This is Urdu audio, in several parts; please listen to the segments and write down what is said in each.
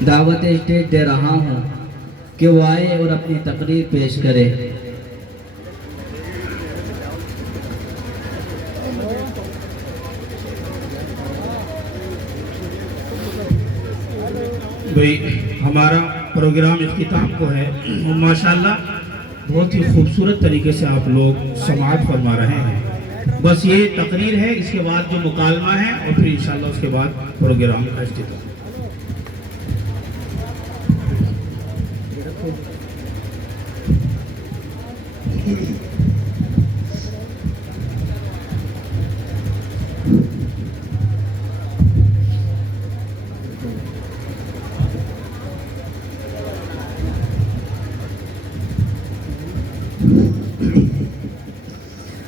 دعوت اسٹیج دے رہا ہوں کہ وہ آئے اور اپنی تقریر پیش کرے۔ بھئی ہمارا پروگرام اختتام کو ہے، ماشاءاللہ بہت ہی خوبصورت طریقے سے آپ لوگ سماعت فرما رہے ہیں۔ بس یہ تقریر ہے، اس کے بعد جو مکالمہ ہے اور پھر انشاءاللہ اس کے بعد پروگرام کا اختتام۔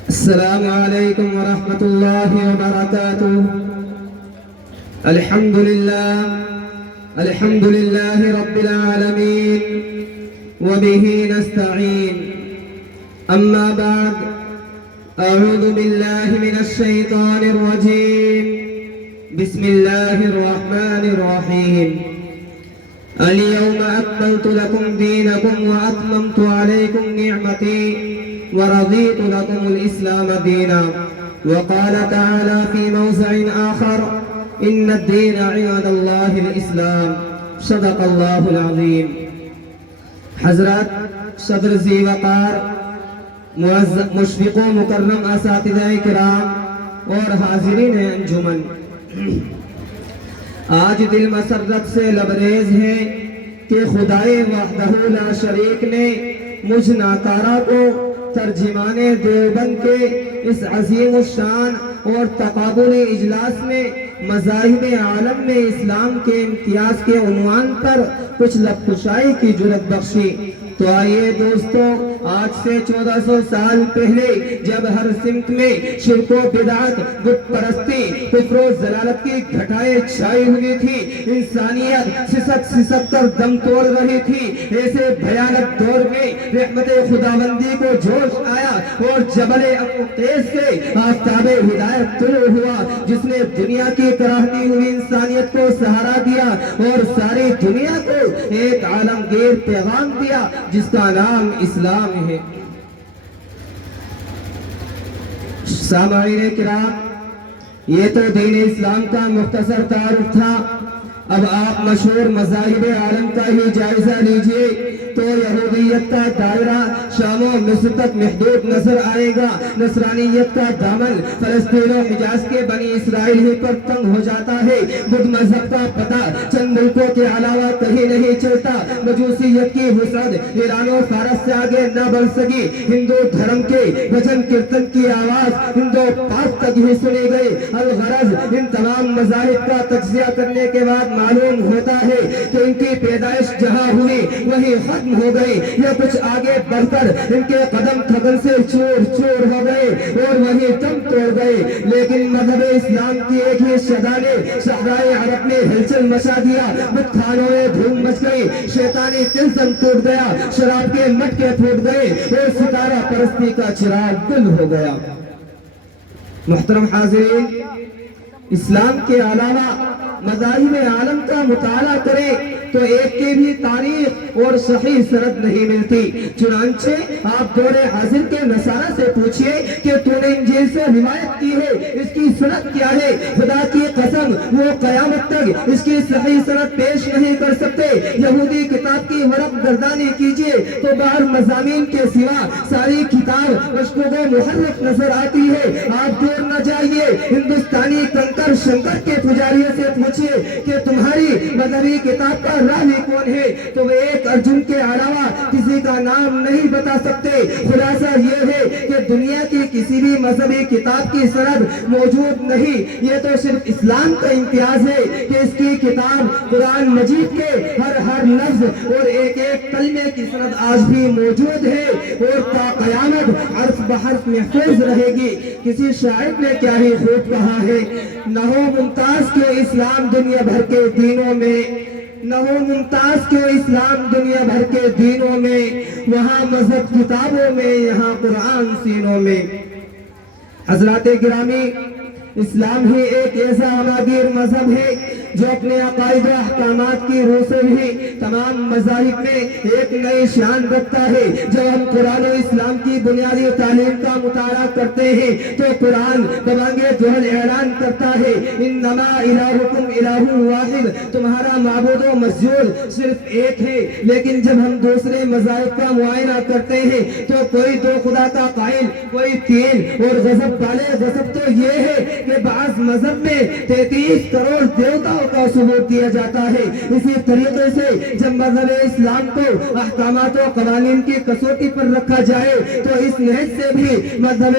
السلام علیکم ورحمۃ اللہ وبرکاتہ۔ الحمد للہ رب العالمین وبہ نستعین، اما بعد، اعوذ باللہ من الشیطان الرجیم، بسم اللہ الرحمن الرحیم۔ اليوم اکملت لکم دینکم واتممت علیکم نعمتی ورضيت لكم الإسلام دينا۔ وقال تعالى في موضع آخر: إن الدين عند الله الإسلام۔ صدق الله العظيم۔ حضرات صدر ذی وقار، مشفق و مکرم اساتذہ کرام اور حاضرین انجمن، آج دل مسرت سے لبریز ہے کہ خدائے وحدہ لا شریک نے مجھ ناکارہ کو ترجمان دیوبند کے اس عظیم الشان اور تقابلی اجلاس میں مذاہب عالم میں اسلام کے امتیاز کے عنوان پر کچھ لب کشائی کی جرت بخشی۔ تو آئیے دوستو، آج سے 1400 سال پہلے جب ہر سمت میں شرک و بدعت، بت پرستی، کفر و ضلالت کی گھٹائیں چھائی ہوئی تھی، انسانیت سسک کر دم توڑ رہی تھی، ایسے بھیانک دور میں رحمت خداوندی کو جوش آیا اور جبل اقیس سے آفتاب ہدایت طلوع ہوا، جس نے دنیا کی کراہتی ہوئی انسانیت کو سہارا دیا اور ساری دنیا کو ایک عالمگیر پیغام دیا جس کا نام اسلام ہے۔ سامعین کرام، یہ تو دین اسلام کا مختصر تعارف تھا، اب آپ مشہور مذاہب عالم کا ہی جائزہ لیجئے تو یہودیت کا دائرہ شام و مصر تک محدود نظر آئے گا، نصرانیت کا دامن فلسطین و حجاز کے بنی اسرائیل ہی پر تنگ ہو جاتا ہے، بدھ مذہب کا پتہ چند ملکوں کے علاوہ کہیں نہیں چلتا، مجوسیت کی وسعت ایران و فارس سے آگے نہ بڑھ سکی، ہندو دھرم کے بھجن کیرتن کی آواز ہندو پاک تک ہی سنی گئی۔ الغرض ان تمام مذاہب کا تجزیہ کرنے کے بعد معلوم ہوتا ہے کہ ان کی پیدائش جہاں ہوئی وہی ختم ہو گئی، یا کچھ آگے بڑھ کر ان کے قدم تھکن سے چور چور ہو گئے اور وہی دم توڑ گئے، لیکن مذہب اسلام کی ایک ہی صدا نے صحرائے عرب میں ہلچل مچا دیا، بت خانوں میں دھوم مچ گئی، شیطانی طلسم ٹوٹ گیا، شراب کے مٹکے پھوٹ گئے اور ستارہ پرستی کا چراغ گل ہو گیا۔ محترم حاضرین، اسلام کے علاوہ مذاہب عالم کا مطالعہ کریں تو ایک کی بھی تاریخ اور صحیح سند نہیں ملتی، چنانچہ آپ دور حاضر کے نصارہ سے پوچھئے کہ تو نے انجیل سے روایت کی ہے، اس کی سند کیا ہے؟ خدا کی قسم وہ قیامت تک اس کی صحیح سند پیش نہیں کر سکتے۔ یہودی کتاب کی ورق گردانی کیجئے تو باہر مضامین کے سوا ساری کتاب مشکوک و محرف نظر آتی ہے۔ آپ دور نہ جائیے، ہندوستانی کنکر شنکر کے پجاریوں سے پوچھئے کہ تمہاری مذہبی کتاب کا راوی کون ہے، تو وہ ایک ارجن کے علاوہ کسی کا نام نہیں بتا سکتے۔ خلاصہ یہ ہے کہ دنیا کی کسی بھی مذہبی کتاب کی سند موجود نہیں، یہ تو صرف اسلام کا امتیاز ہے کہ اس کی کتاب قرآن مجید کے ہر لفظ اور ایک ایک کلمے کی سند آج بھی موجود ہے اور تا قیامت حرف بحرف محفوظ رہے گی۔ کسی شاعر نے کیا ہی خوب کہا ہے: نہ ہو ممتاز کے اسلام دنیا بھر کے دینوں میں، نہ ہو ممتاز کے اسلام دنیا بھر کے دینوں میں، وہاں مذہب کتابوں میں، یہاں قرآن سینوں میں۔ حضرات گرامی، اسلام ہی ایک ایسا عمادیر مذہب ہے جو اپنے عقائد و احکامات کی روح سے بھی تمام مذاہب میں ایک نئی شان رکھتا ہے۔ جب ہم قرآن و اسلام کی بنیادی تعلیم کا مطالعہ کرتے ہیں تو قرآن ببانگ جوہر اعلان کرتا ہے انما الہکم الہ واحد، تمہارا معبود و مسجود صرف ایک ہے۔ لیکن جب ہم دوسرے مذاہب کا معائنہ کرتے ہیں تو کوئی دو خدا کا قائل، کوئی تین، اور غضب والے غضب تو یہ ہے کہ بعض مذہب میں 33 کروڑ دیوتاؤں کا ثبوت دیا جاتا ہے۔ اسی طریقے سے جب مذہب اسلام کو احکامات و قوانین کی کسوٹی پر رکھا جائے تو اس نہج سے بھی مذہب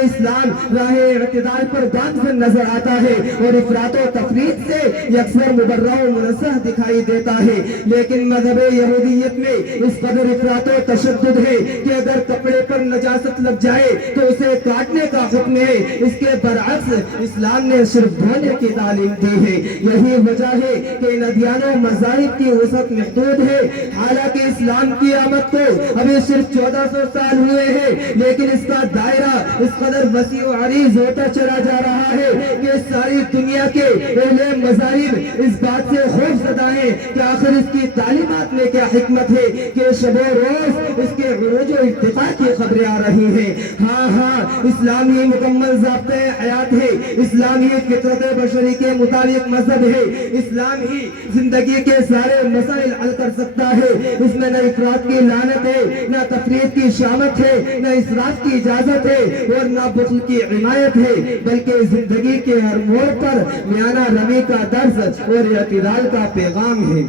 اسلام راہ اعتدال پر گامزن نظر آتا ہے اور افراط و تفریط سے یکسر مبرہ و منزہ دکھائی دیتا ہے۔ لیکن مذہب یہودیت میں اس قدر افراط و تشدد ہے کہ اگر کپڑے پر نجاست لگ جائے تو اسے کاٹنے کا حکم ہے۔ اس کے برعکس اسلام نے صرف دھونے کی تعلیم دی ہے۔ یہی وجہ ہے کہ ان ادیان و مذاہب کی وسعت محدود ہے۔ حالانکہ اسلام کی آمد کو ابھی صرف 1400 سال ہوئے ہیں، لیکن اس کا دائرہ اس قدر وسیع و عریض ہوتا چلا جا رہا ہے کہ ساری دنیا کے اہل مذاہب اس بات سے خوف زدہ ہیں کہ آخر اس کی تعلیمات میں کیا حکمت ہے کہ شب و روز اس کے عروج و ارتقاء کی خبریں آ رہی ہیں۔ ہاں اسلام ہی مکمل ضابطۂ حیات ہے، اسلام ہی فطرت بشری کے مطابق مذہب ہے، اسلام ہی زندگی کے سارے مسائل حل کر سکتا ہے۔ اس میں نہ افراط کی لعنت ہے، نہ تفریط کی شامت ہے، نہ اسراف کی اجازت ہے اور نہ بخل کی حمایت ہے، بلکہ زندگی کے ہر موڑ پر میانہ روی کا درس اور اعتدال کا پیغام ہے۔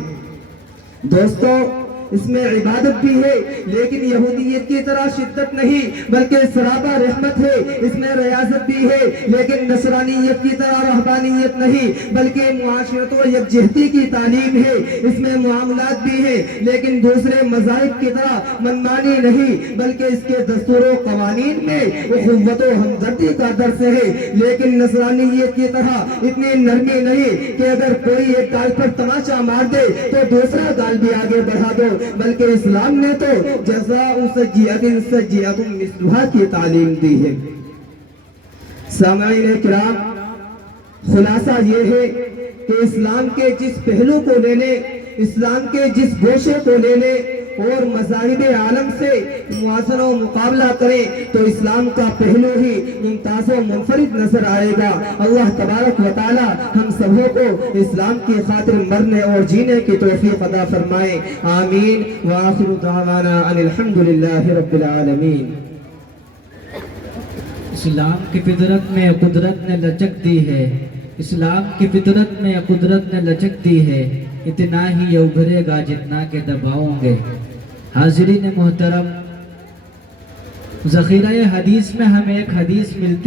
دوستو، اس میں عبادت بھی ہے لیکن یہودیت کی طرح شدت نہیں بلکہ سراپا رحمت ہے۔ اس میں ریاضت بھی ہے لیکن نصرانیت کی طرح رہبانیت نہیں بلکہ معاشرت و یکجہتی کی تعلیم ہے۔ اس میں معاملات بھی ہے لیکن دوسرے مذاہب کی طرح منمانی نہیں بلکہ اس کے دستور و قوانین میں اخوت و ہمدردی کا درس ہے۔ لیکن نصرانیت کی طرح اتنی نرمی نہیں کہ اگر کوئی ایک گال پر تماچا مار دے تو دوسرا گال بھی آگے بڑھا دو، بلکہ اسلام نے تو جزاء سیئۃ سیئۃ مثلھا کی تعلیم دی ہے۔ سامعین کرام، خلاصہ یہ ہے کہ اسلام کے جس پہلو کو لے لے، اسلام کے جس گوشے کو لے لے اور مذاہب عالم سے موازنہ و مقابلہ کریں تو اسلام کا پہلو ہی ممتاز و منفرد نظر آئے گا۔ اللہ تبارک و تعالی ہم سبوں کو اسلام کی خاطر مرنے اور جینے کی توفیق عطا فرمائے، آمین۔ وآخر دعوانا ان الحمدللہ رب العالمین۔ اسلام کی فطرت میں قدرت نے لچک دی ہے، اسلام کی فطرت میں قدرت نے لچک دی ہے، اتنا ہی یہ ابھرے گا جتنا کہ دباؤں گے۔ حاضرین محترم، ذخیرہ حدیث میں ہمیں ایک حدیث ملتی